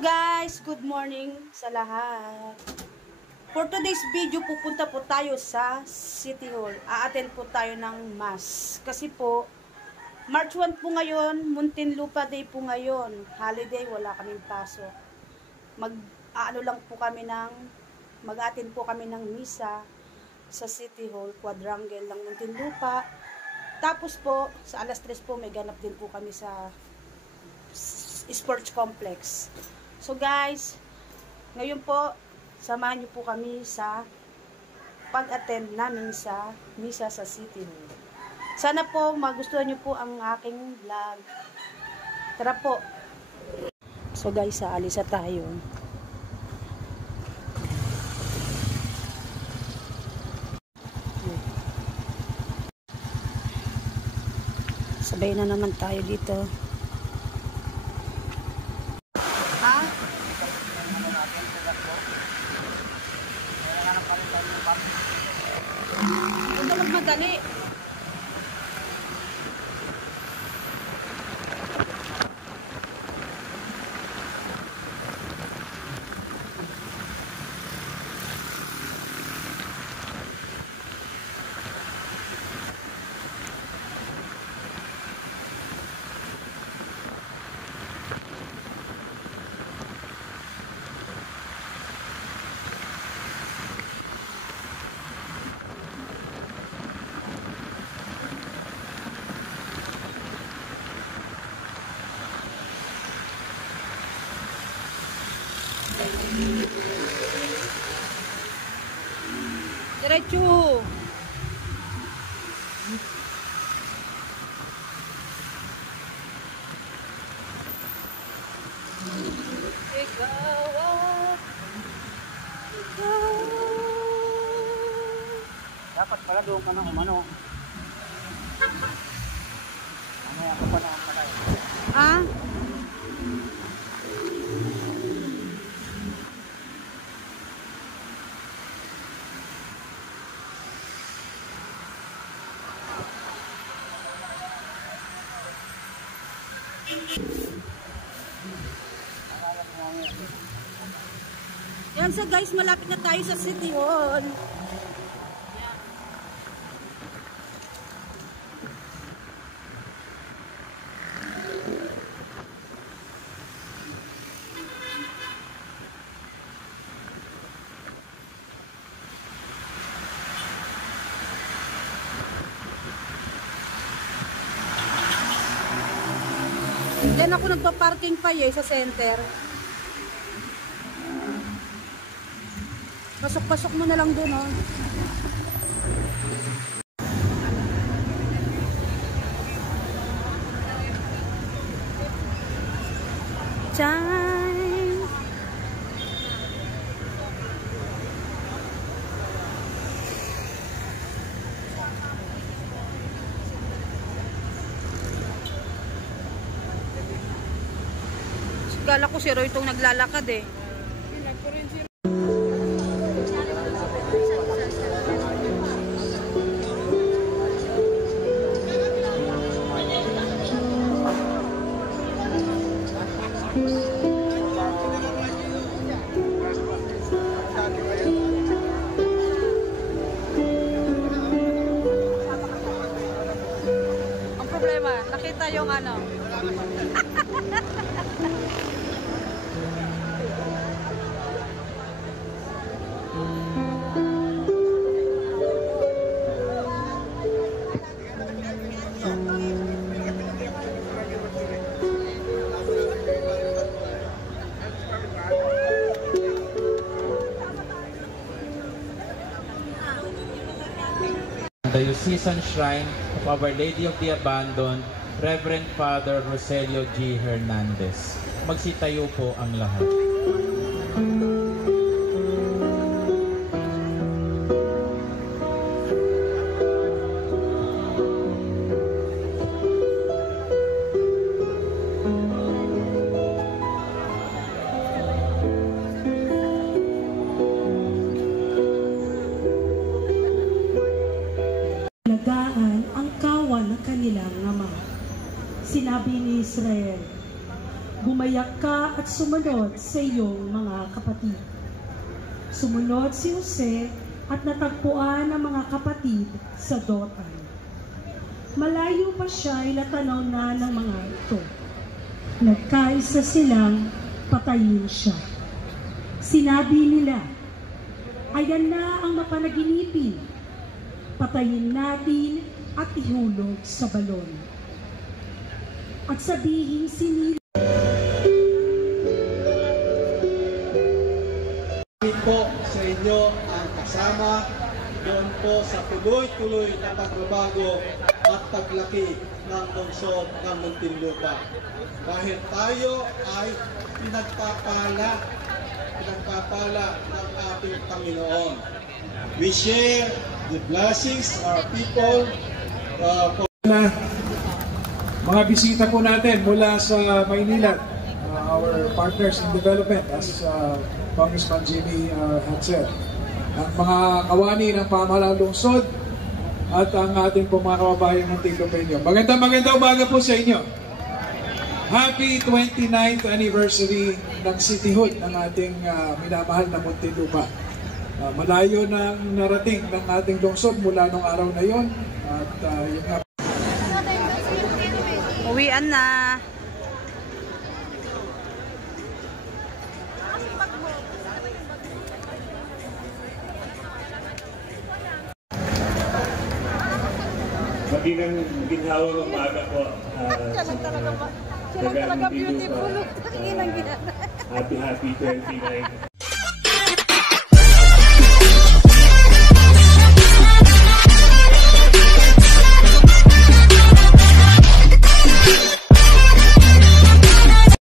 Hello guys, good morning sa lahat. For today's video, pupunta po tayo sa City Hall. A-attend po tayo ng Mass. Kasi po, March 1 po ngayon, Muntinlupa Day po ngayon. Holiday, wala kaming pasok. Mag-attend po kami ng misa sa City Hall, Quadrangle ng Muntinlupa. Tapos po, sa alas 3 po, may ganap din po kami sa sports complex. So guys, ngayon po, samahan niyo po kami sa pag-attend namin sa misa sa City Hall. Sana po magustuhan niyo po ang aking vlog. Tara po. So guys, aalis na tayo. Sabay na naman tayo dito. Ha? Ito lang madali. Diretso. Dapat pala doon ka na umano. Ano ako pa na pala. Ah? Yan so guys, malapit na tayo sa City Hall. Diyan ako nagpa-parking pa sa center. Pasok-pasok mo na lang doon, oh. Time. Kala ko si Roy itong naglalakad eh. Ang problema, nakita yung ano. Diocesan Shrine of Our Lady of the Abandoned, Reverend Father Roselio G. Hernandez. Magsitayo po ang lahat. Ang kawan ng kanilang ama. Sinabi ni Israel, "Gumayak ka at sumunod sa iyong mga kapatid. Sumunod si Jose at natagpuan ang mga kapatid sa Dothan. Malayo pa siya ay natanaw na ng mga ito. Nagkaisa silang patayin siya. Sinabi nila, ayan na ang mapanaginipin. Patayin natin at ihulog sa balon. At sabihin sinila. Po sa inyo ang kasama doon po sa tuloy-tuloy na pagbabago at paglaki ng lungsod ng Muntinlupa. Dahil tayo ay pinagpapala ng ating Panginoon. We share the blessings of our people. Mga bisita po natin mula sa Maynila, our partners in development as Congressman Jimmy Hansel, ang mga kawani ng pamahalang lungsod at ang ating po mga kababayan ng Muntinlupenyo. Magandang umaga po sa inyo. Happy 29th anniversary ng cityhood ng ating minamahal na Muntinlupa. Malayo na narating ng ating lungsod mula nung araw na yon at yun nga. Uwian na. Magandang ginhawang umaga po. Talaga beautiful. Happy 29th